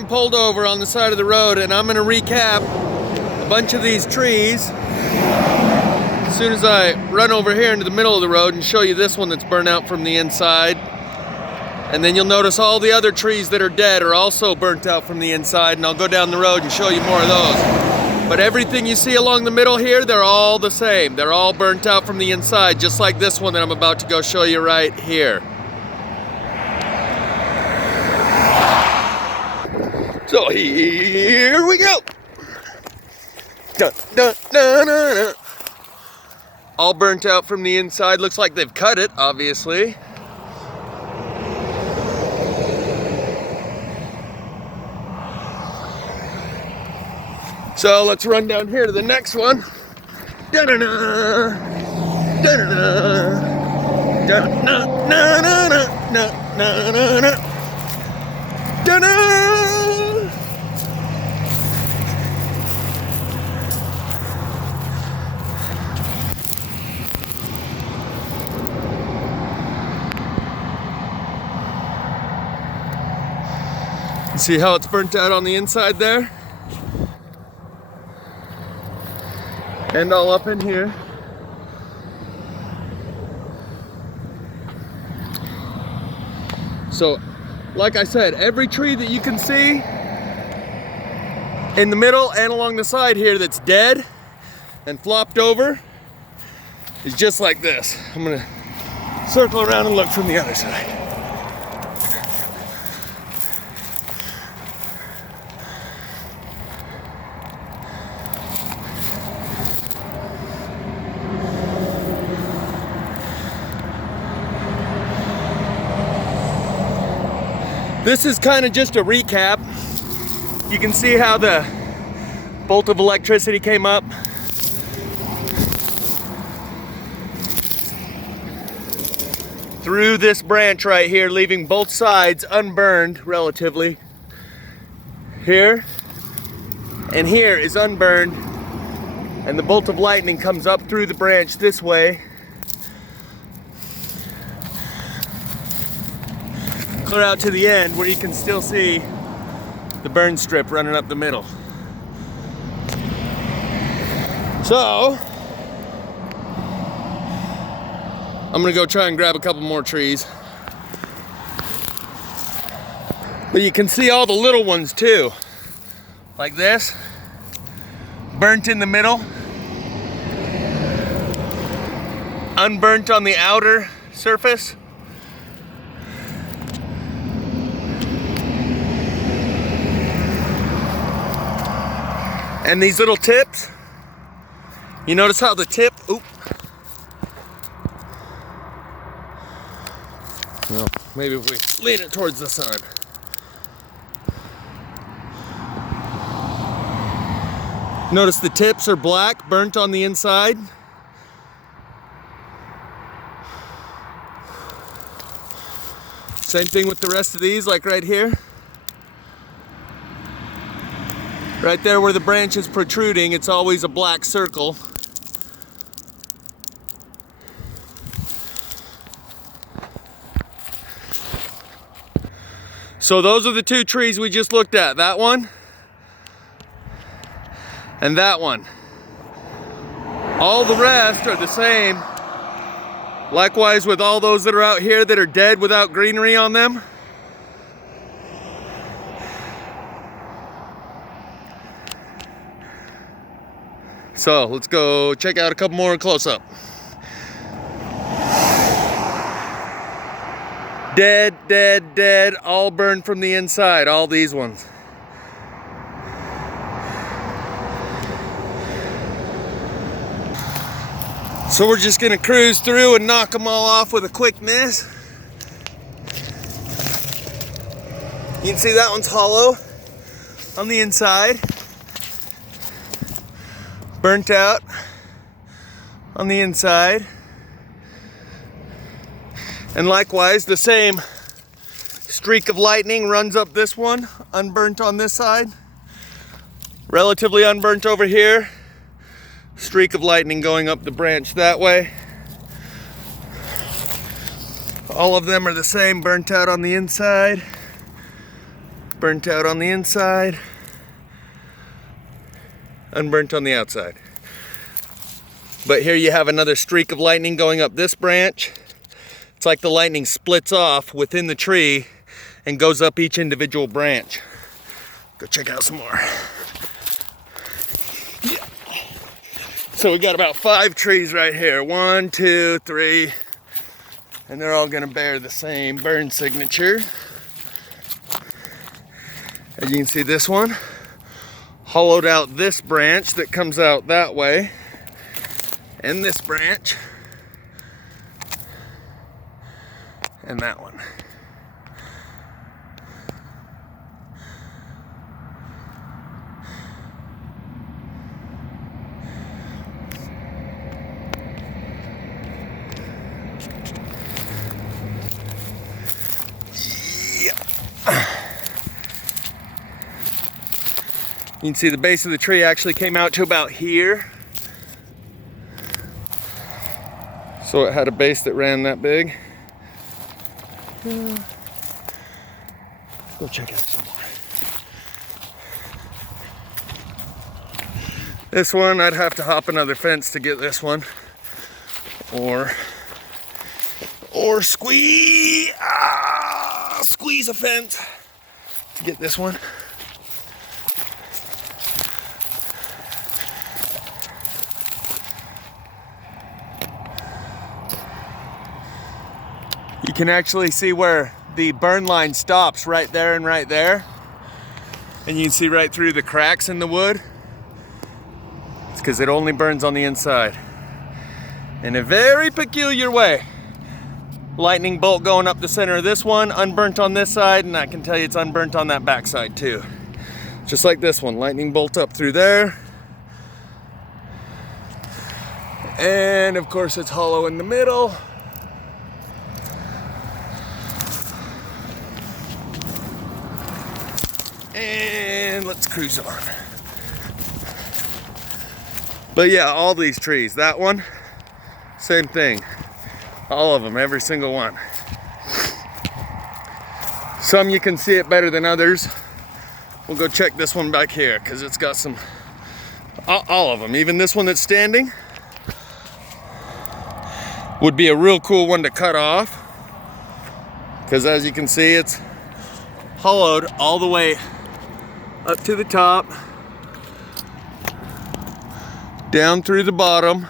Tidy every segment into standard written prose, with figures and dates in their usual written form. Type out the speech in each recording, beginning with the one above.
I'm pulled over on the side of the road, and I'm gonna recap a bunch of these trees as soon as I run over here into the middle of the road and show you this one that's burnt out from the inside. And then you'll notice all the other trees that are dead are also burnt out from the inside, and I'll go down the road and show you more of those. But everything you see along the middle here, they're all the same. They're all burnt out from the inside, just like this one that I'm about to go show you right here. So here we go. Dun, dun, dun, dun, dun. All burnt out from the inside. Looks like they've cut it, obviously. So let's run down here to the next one. Da-da-da, da-da-da, da-da-da-da-da-da-da-da-da, da-da. See how it's burnt out on the inside there? And all up in here. So, like I said, every tree that you can see in the middle and along the side here that's dead and flopped over is just like this. I'm gonna circle around and look from the other side. This is kind of just a recap. You can see how the bolt of electricity came up. Through this branch right here, leaving both sides unburned relatively. Here and here is unburned, and the bolt of lightning comes up through the branch this way. Clear out to the end where you can still see the burn strip running up the middle. So, I'm gonna go try and grab a couple more trees. But you can see all the little ones too. Like this, burnt in the middle, unburnt on the outer surface. And these little tips, you notice how the tip, well, maybe if we lean it towards the sun. Notice the tips are black, burnt on the inside. Same thing with the rest of these, like right here. Right there where the branch is protruding, it's always a black circle. So those are the two trees we just looked at. That one and that one. All the rest are the same. Likewise with all those that are out here that are dead without greenery on them. So let's go check out a couple more close up. Dead, dead, dead, all burned from the inside, all these ones. So we're just gonna cruise through and knock them all off with a quick miss. You can see that one's hollow on the inside. Burnt out on the inside. And likewise, the same streak of lightning runs up this one, unburnt on this side. Relatively unburnt over here. Streak of lightning going up the branch that way. All of them are the same, burnt out on the inside. Burnt out on the inside, unburnt on the outside. But here you have another streak of lightning going up this branch. It's like the lightning splits off within the tree and goes up each individual branch. Go check out some more. Yeah. So we got about 5 trees right here. 1, 2, 3, and they're all gonna bear the same burn signature. As you can see, this one hollowed out this branch that comes out that way, and this branch, and that one. You can see the base of the tree actually came out to about here. So it had a base that ran that big. Go check out some more. This one, I'd have to hop another fence to get this one. Or squeeze a fence to get this one. You can actually see where the burn line stops right there and right there. And you can see right through the cracks in the wood. It's because it only burns on the inside. In a very peculiar way. Lightning bolt going up the center of this one, unburnt on this side, and I can tell you it's unburnt on that back side too. Just like this one, lightning bolt up through there. And of course it's hollow in the middle. And let's cruise on. But yeah, all these trees, that one, same thing. All of them, every single one. Some you can see it better than others. We'll go check this one back here because it's got some, all of them. Even this one that's standing would be a real cool one to cut off because as you can see, it's hollowed all the way up to the top, down through the bottom.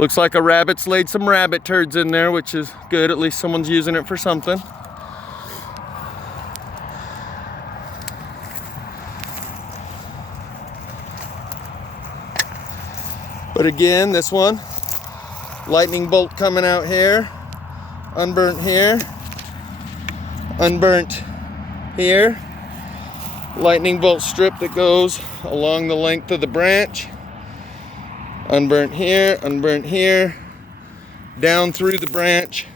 Looks like a rabbit's laid some rabbit turds in there, which is good. At least someone's using it for something. But again, this one, lightning bolt coming out here, unburnt here, unburnt here, lightning bolt strip that goes along the length of the branch, unburnt here, down through the branch.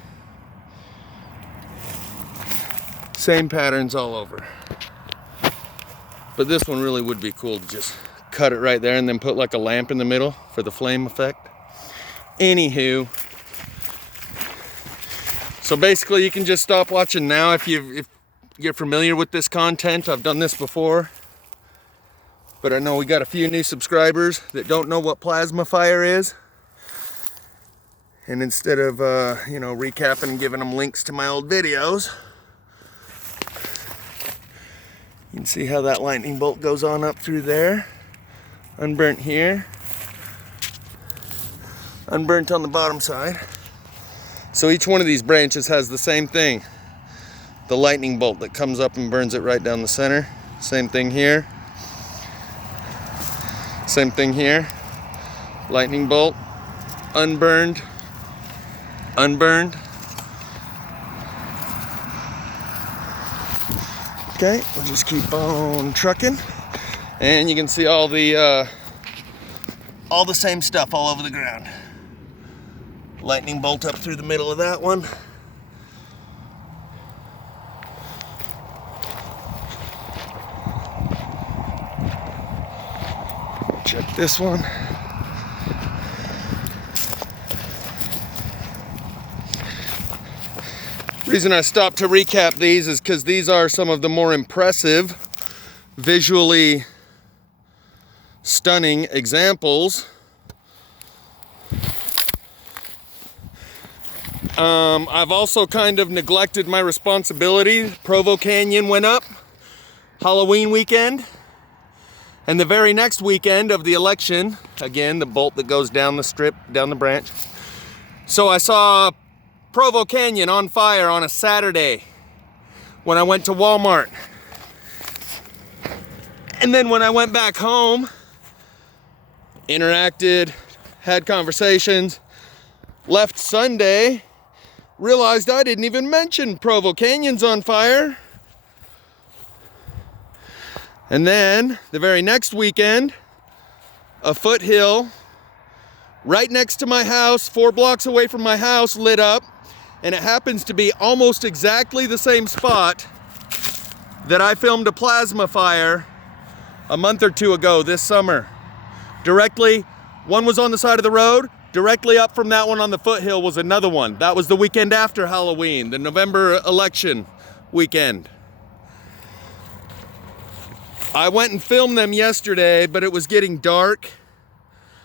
Same patterns all over. But this one really would be cool to just cut it right there and then put like a lamp in the middle for the flame effect. Anywho, so basically you can just stop watching now if you're familiar with this content. I've done this before. But I know we got a few new subscribers that don't know what plasma fire is. And instead of, recapping and giving them links to my old videos, you can see how that lightning bolt goes on up through there. Unburnt here. Unburnt on the bottom side. So each one of these branches has the same thing. The lightning bolt that comes up and burns it right down the center. Same thing here. Same thing here. Lightning bolt, unburned, unburned. Okay, we'll just keep on trucking. And you can see all the same stuff all over the ground. Lightning bolt up through the middle of that one. Check this one. reason I stopped to recap these is because these are some of the more impressive, visually stunning examples. I've also kind of neglected my responsibility. Provo Canyon went up Halloween weekend, and the very next weekend of the election, again, the bolt that goes down the strip, down the branch. So I saw Provo Canyon on fire on a Saturday when I went to Walmart. And then when I went back home, interacted, had conversations, left Sunday, realized I didn't even mention Provo Canyon's on fire. And then the very next weekend, a foothill right next to my house, 4 blocks away from my house, lit up. And it happens to be almost exactly the same spot that I filmed a plasma fire a month or 2 ago this summer. Directly, one was on the side of the road, directly up from that one on the foothill was another one. That was the weekend after Halloween, the November election weekend. I went and filmed them yesterday, but it was getting dark,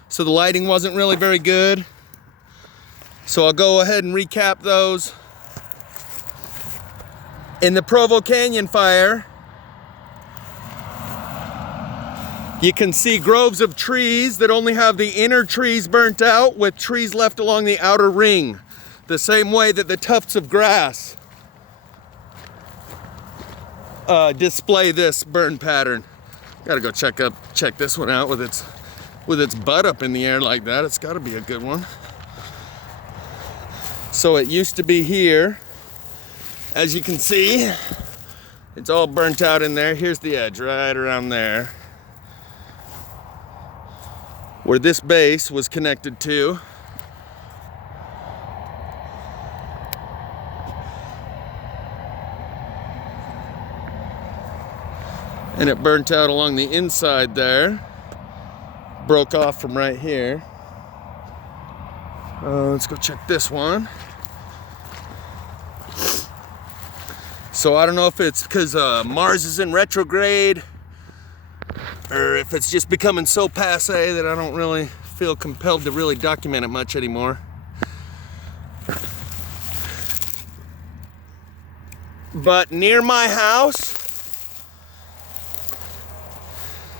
so the lighting wasn't really very good. So I'll go ahead and recap those. In the Provo Canyon fire, you can see groves of trees that only have the inner trees burnt out, with trees left along the outer ring, the same way that the tufts of grass display this burn pattern. Gotta go check this one out with its butt up in the air like that. It's gotta be a good one. So it used to be here. As you can see, it's all burnt out in there. Here's the edge right around there, where this base was connected to. And it burnt out along the inside there. Broke off from right here. Let's go check this one. So I don't know if it's because Mars is in retrograde, or if it's just becoming so passé that I don't really feel compelled to really document it much anymore. But near my house,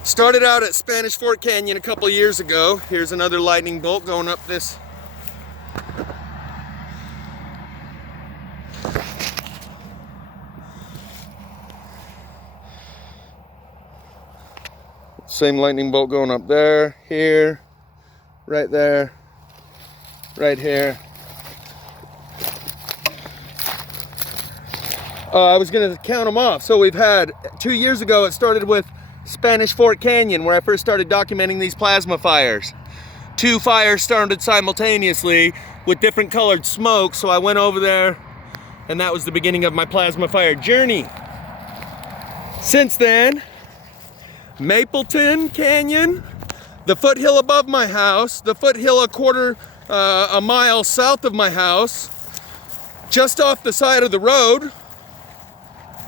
started out at Spanish Fort Canyon a couple years ago. Here's another lightning bolt going up this. Same lightning bolt going up there, here, right there, right here. I was gonna count them off. So we've had, 2 years ago, it started with Spanish Fort Canyon, where I first started documenting these plasma fires. 2 fires started simultaneously with different colored smoke, so I went over there, and that was the beginning of my plasma fire journey. Since then, Mapleton Canyon, the foothill above my house, the foothill a mile south of my house, just off the side of the road,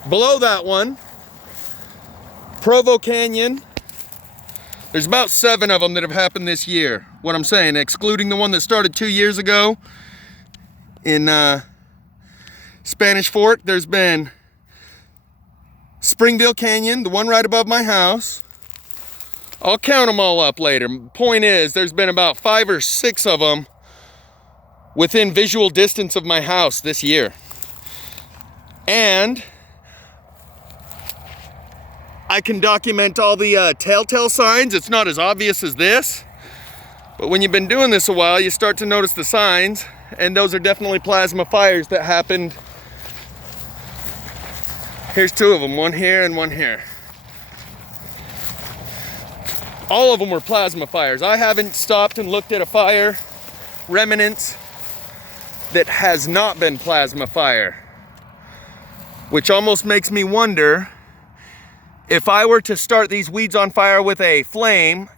below that one, Provo Canyon. There's about 7 of them that have happened this year. What I'm saying, excluding the one that started 2 years ago in Spanish Fort, there's been Springville Canyon, the one right above my house. I'll count them all up later. Point is, there's been about 5 or 6 of them within visual distance of my house this year. And I can document all the telltale signs. It's not as obvious as this, but when you've been doing this a while, you start to notice the signs, and those are definitely plasma fires that happened. Here's 2 of them, one here and one here. All of them were plasma fires. I haven't stopped and looked at a fire remnants that has not been plasma fire, which almost makes me wonder if I were to start these weeds on fire with a flame,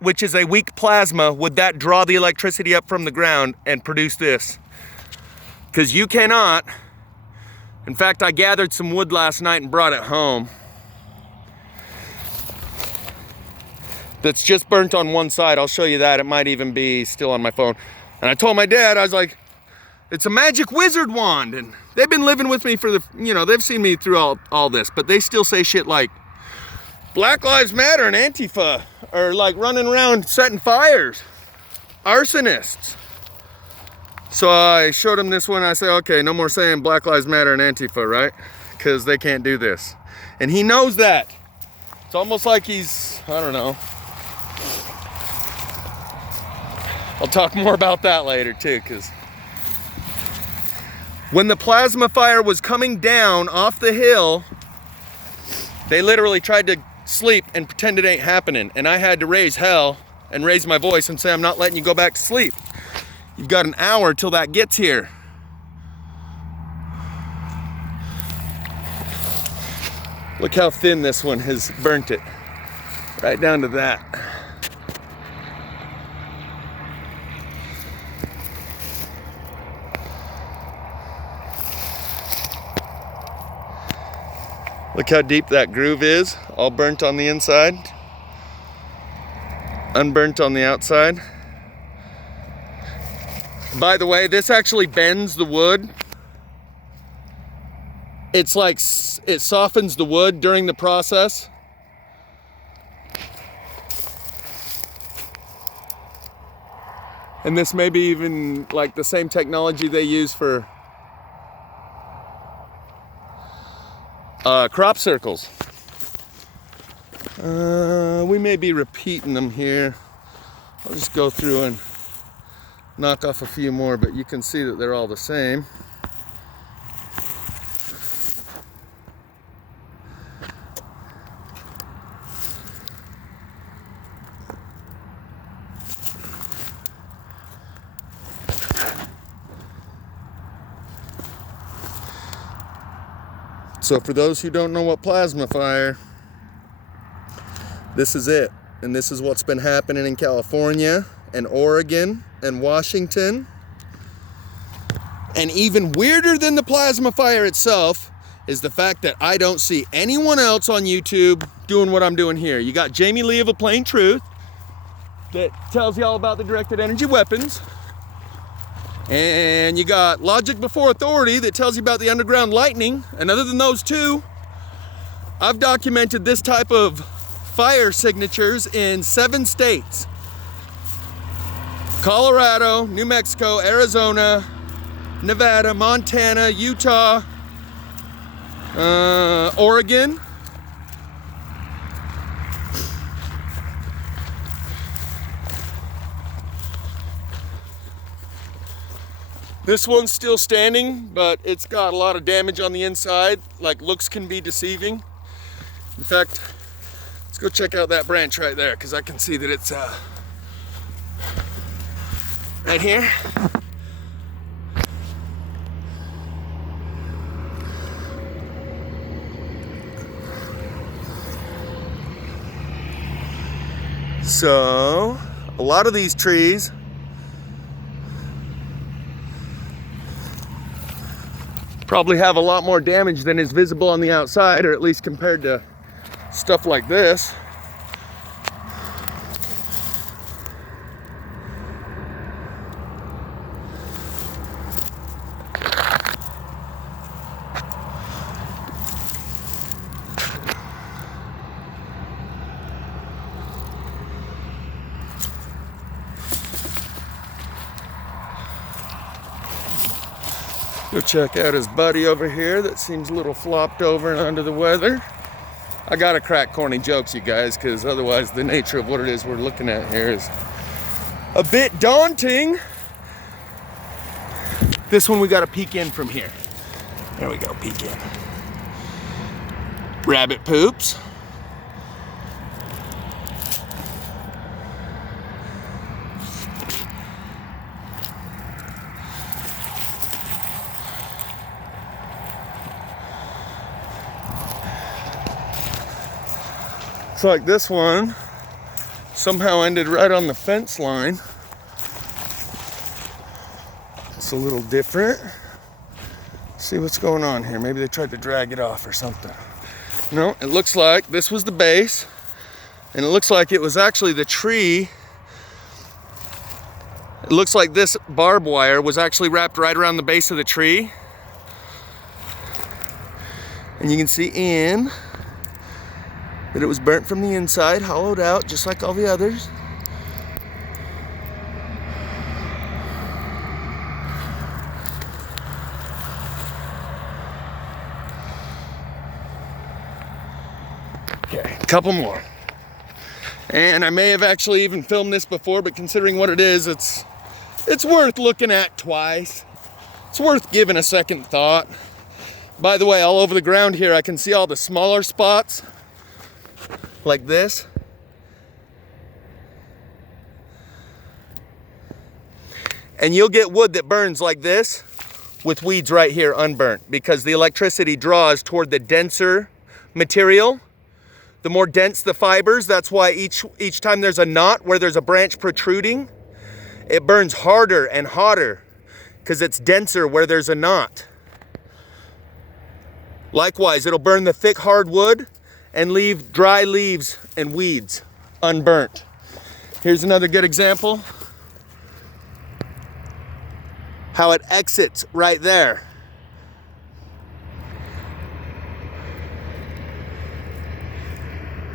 which is a weak plasma, would that draw the electricity up from the ground and produce this? Because you cannot In fact, I gathered some wood last night and brought it home. That's just burnt on one side. I'll show you that. It might even be still on my phone. And I told my dad, I was like, it's a magic wizard wand. And they've been living with me for the, you know, they've seen me through all this, but they still say shit like Black Lives Matter and Antifa, or like running around setting fires, arsonists. So I showed him this one. I said, okay, no more saying Black Lives Matter and Antifa, right? Because they can't do this. And he knows that. It's almost like he's, I don't know. I'll talk more about that later too, because when the plasma fire was coming down off the hill, they literally tried to sleep and pretend it ain't happening. And I had to raise hell and raise my voice and say, I'm not letting you go back to sleep. You've got an hour till that gets here. Look how thin this one has burnt it. Right down to that. Look how deep that groove is, all burnt on the inside, unburnt on the outside. By the way, this actually bends the wood. It's like it softens the wood during the process. And this may be even like the same technology they use for crop circles. We may be repeating them here. I'll just go through and knock off a few more, but you can see that they're all the same. So for those who don't know what plasma fire, this is it. And this is what's been happening in California and Oregon and Washington. And even weirder than the plasma fire itself is the fact that I don't see anyone else on YouTube doing what I'm doing here. You got Jamie Lee of A Plain Truth that tells you all about the directed energy weapons. And you got Logic Before Authority that tells you about the underground lightning. And other than those two, I've documented this type of fire signatures in 7 states. Colorado, New Mexico, Arizona, Nevada, Montana, Utah, Oregon. This one's still standing, but it's got a lot of damage on the inside. Like, looks can be deceiving. In fact, let's go check out that branch right there, because I can see that it's right here. So, a lot of these trees probably have a lot more damage than is visible on the outside, or at least compared to stuff like this. Go check out his buddy over here that seems a little flopped over and under the weather. I gotta crack corny jokes, you guys, because otherwise the nature of what it is we're looking at here is a bit daunting. This one we gotta peek in from here. There we go, peek in. Rabbit poops. It's like this one somehow ended right on the fence line. It's a little different. See what's going on here. Maybe they tried to drag it off or something. No, it looks like this was the base, and it looks like it was actually the tree. It looks like this barbed wire was actually wrapped right around the base of the tree. And you can see in that it was burnt from the inside, hollowed out, just like all the others. Okay, a couple more. And I may have actually even filmed this before, but considering what it is, it's worth looking at twice. It's worth giving a second thought. By the way, all over the ground here, I can see all the smaller spots, like this. And you'll get wood that burns like this with weeds right here unburnt, because the electricity draws toward the denser material. The more dense the fibers, that's why each time there's a knot where there's a branch protruding, it burns harder and hotter because it's denser where there's a knot. Likewise, it'll burn the thick hardwood and leave dry leaves and weeds unburnt. Here's another good example. How it exits right there.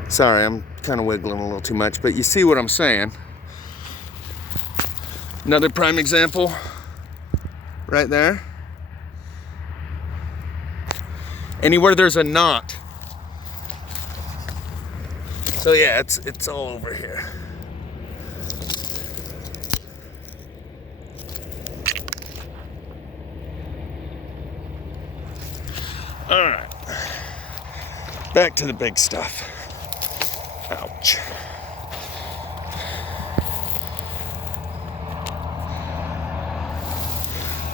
Sorry, I'm kind of wiggling a little too much, but you see what I'm saying. Another prime example right there. Anywhere there's a knot. So yeah, it's all over here. All right, back to the big stuff. Ouch.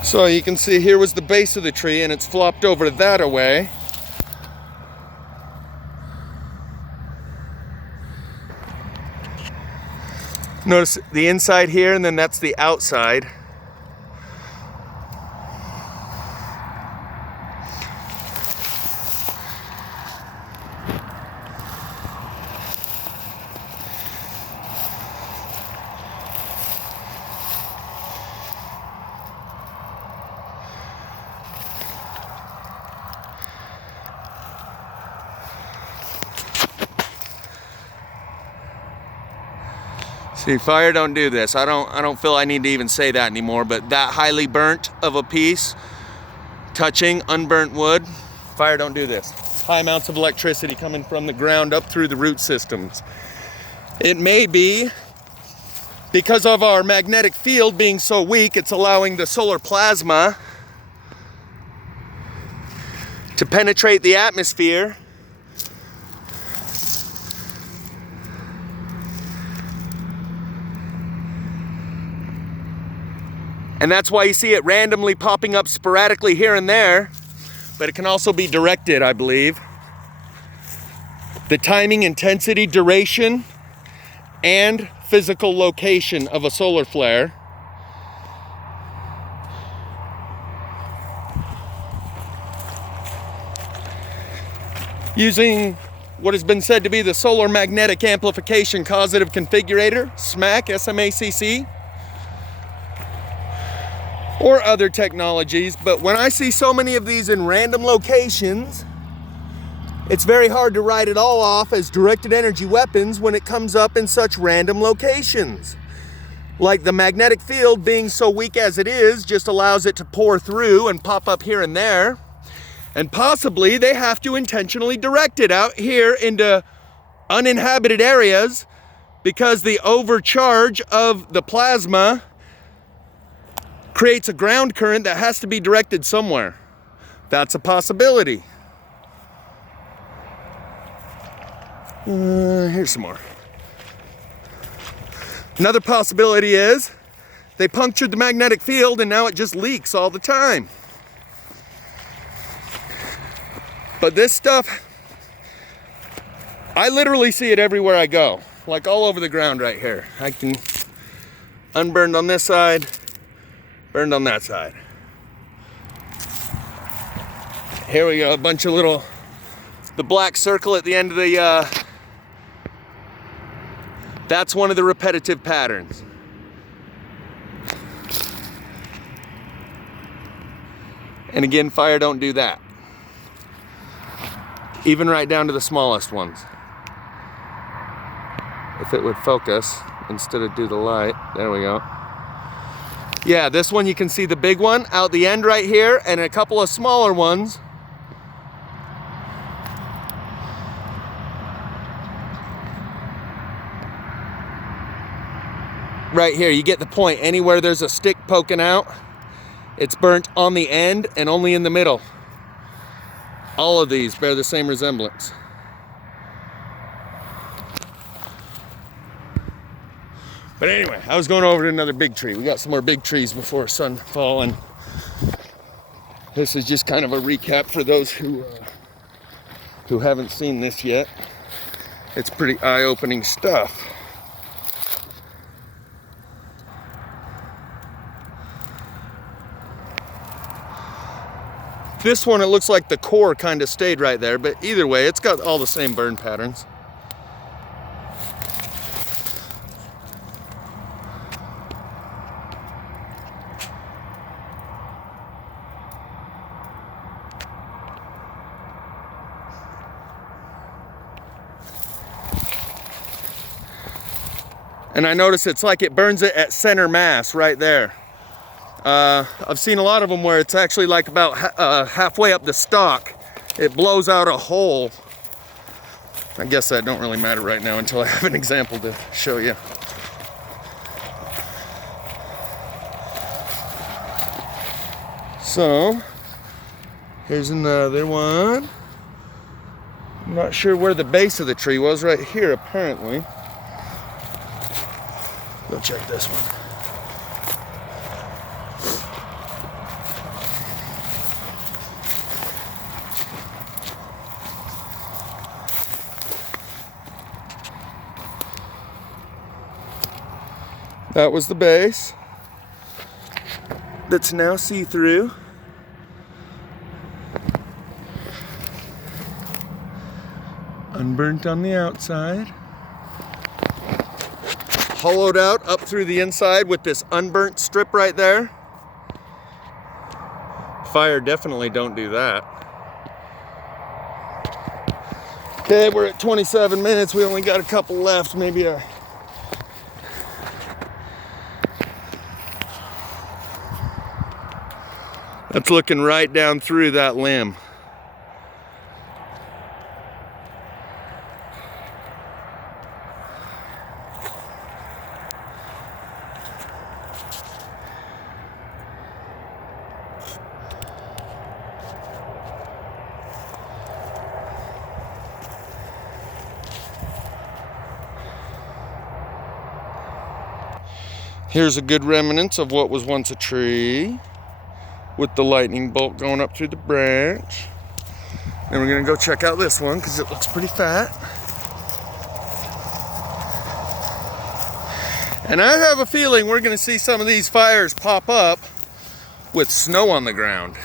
So you can see here was the base of the tree, and it's flopped over that away. Notice the inside here, and then that's the outside. See, fire don't do this. I don't feel I need to even say that anymore, but that highly burnt of a piece touching unburnt wood, fire don't do this. High amounts of electricity coming from the ground up through the root systems. It may be because of our magnetic field being so weak, it's allowing the solar plasma to penetrate the atmosphere and that's why you see it randomly popping up sporadically here and there, but it can also be directed, I believe. The timing, intensity, duration, and physical location of a solar flare. Using what has been said to be the solar magnetic amplification causative configurator, SMAC, SMACC, or other technologies. But when I see so many of these in random locations, it's very hard to write it all off as directed energy weapons when it comes up in such random locations. Like the magnetic field being so weak as it is just allows it to pour through and pop up here and there. And possibly they have to intentionally direct it out here into uninhabited areas because the overcharge of the plasma creates a ground current that has to be directed somewhere. That's a possibility. Here's some more. Another possibility is they punctured the magnetic field and now it just leaks all the time. But this stuff, I literally see it everywhere I go, like all over the ground right here. I can unburned on this side, burned on that side. Here we go, a bunch of little, the black circle at the end of the, that's one of the repetitive patterns. And again, fire don't do that. Even right down to the smallest ones. If it would focus instead of do the light, there we go. Yeah, this one you can see the big one out the end right here and a couple of smaller ones. Right here, you get the point. Anywhere there's a stick poking out, it's burnt on the end and only in the middle. All of these bear the same resemblance. But anyway, I was going over to another big tree. We got some more big trees before sunfall, and this is just kind of a recap for those who haven't seen this yet. It's pretty eye-opening stuff. This one, it looks like the core kind of stayed right there, but either way, it's got all the same burn patterns. And I notice it's like it burns it at center mass right there. I've seen a lot of them where it's actually like about halfway up the stalk. It blows out a hole. I guess that don't really matter right now until I have an example to show you. So, here's another one. I'm not sure where the base of the tree was, right here apparently. Go check this one. That was the base. That's now see-through. Unburnt on the outside. Hollowed out up through the inside with this unburnt strip right there. Fire definitely don't do that. Okay, we're at 27 minutes. We only got a couple left, maybe a... That's looking right down through that limb. Here's a good remnants of what was once a tree, with the lightning bolt going up through the branch. Then we're gonna go check out this one because it looks pretty fat. And I have a feeling we're gonna see some of these fires pop up with snow on the ground.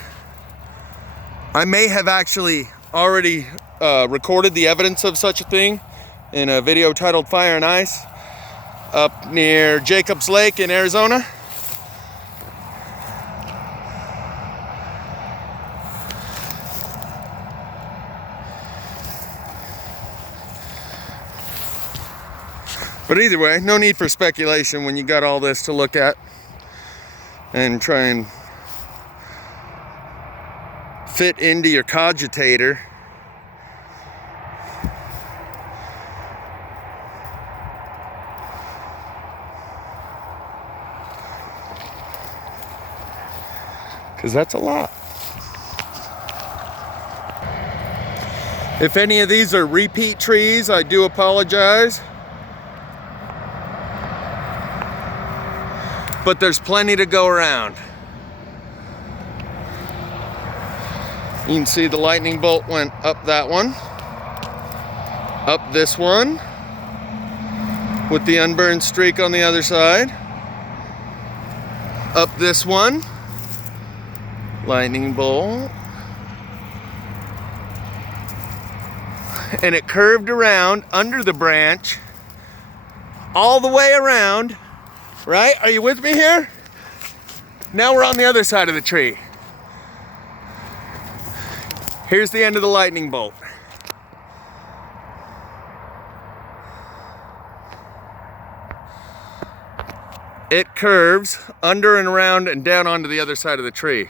I may have actually already recorded the evidence of such a thing in a video titled Fire and Ice up near Jacobs Lake in Arizona. But either way, no need for speculation when you got all this to look at and try and fit into your cogitator. Because that's a lot. If any of these are repeat trees, I do apologize. But there's plenty to go around. You can see the lightning bolt went up that one, up this one, with the unburned streak on the other side, up this one, lightning bolt, and it curved around under the branch all the way around, right? Are you with me here? Now we're on the other side of the tree. Here's the end of the lightning bolt. It curves under and around and down onto the other side of the tree.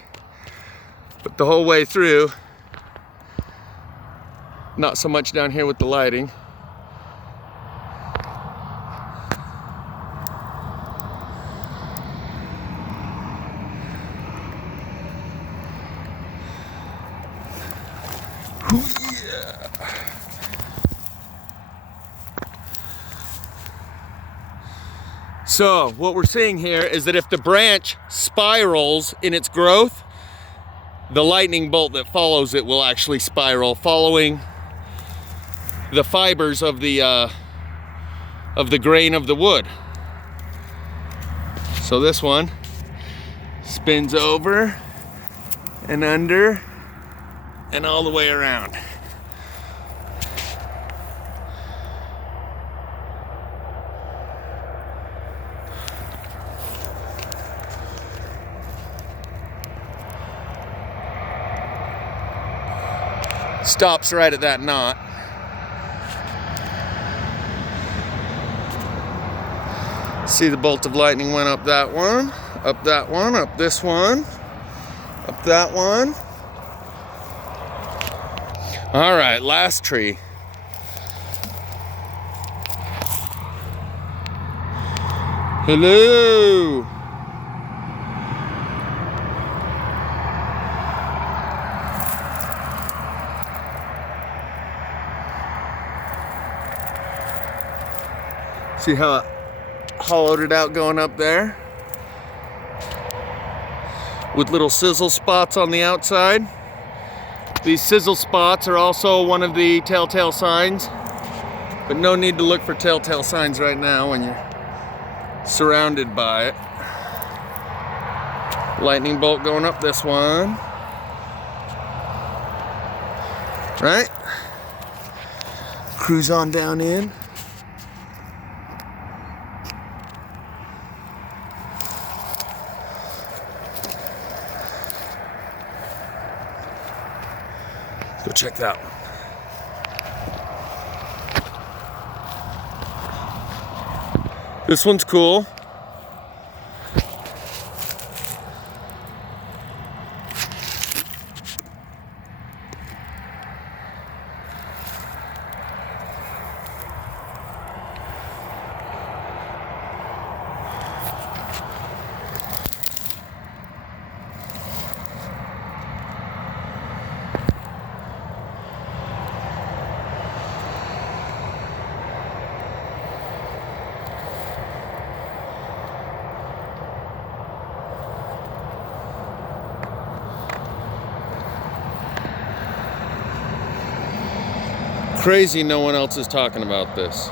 But the whole way through, not so much down here with the lighting. Yeah. So what we're seeing here is that if the branch spirals in its growth, the lightning bolt that follows it will actually spiral, following the fibers of the grain of the wood. So this one spins over and under and all the way around. Stops right at that knot. See, the bolt of lightning went up that one, up that one, up this one, up that one. All right, last tree. Hello. See how it hollowed it out going up there? With little sizzle spots on the outside. These sizzle spots are also one of the telltale signs, but no need to look for telltale signs right now when you're surrounded by it. Lightning bolt going up this one. Right? Cruise on down in. Go check that one. This one's cool. Crazy no one else is talking about this.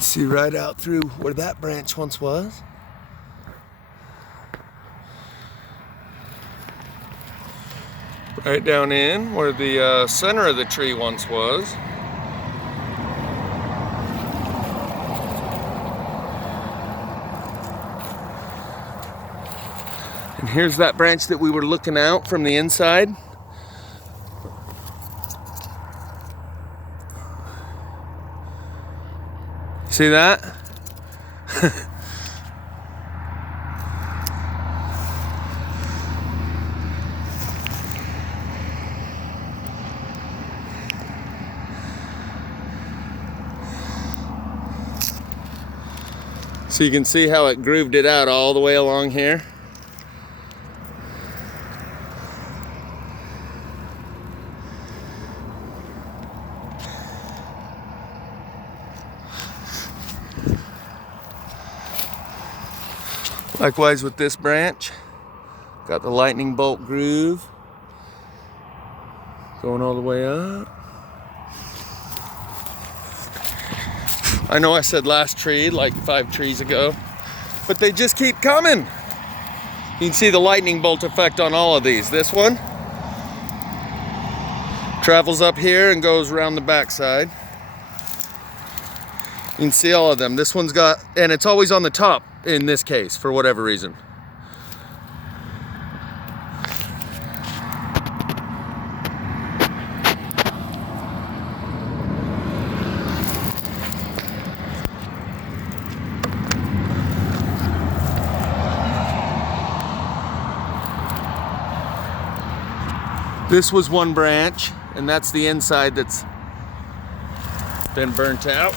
See right out through where that branch once was. Right down in where the center of the tree once was. And here's that branch that we were looking out from the inside. See that? So you can see how it grooved it out all the way along here. Likewise with this branch, got the lightning bolt groove going all the way up. I know I said last tree like 5 trees ago, but they just keep coming. You can see the lightning bolt effect on all of these. This one travels up here and goes around the backside. You can see all of them. This one's got, and it's always on the top in this case for whatever reason. This was one branch, and that's the inside that's been burnt out.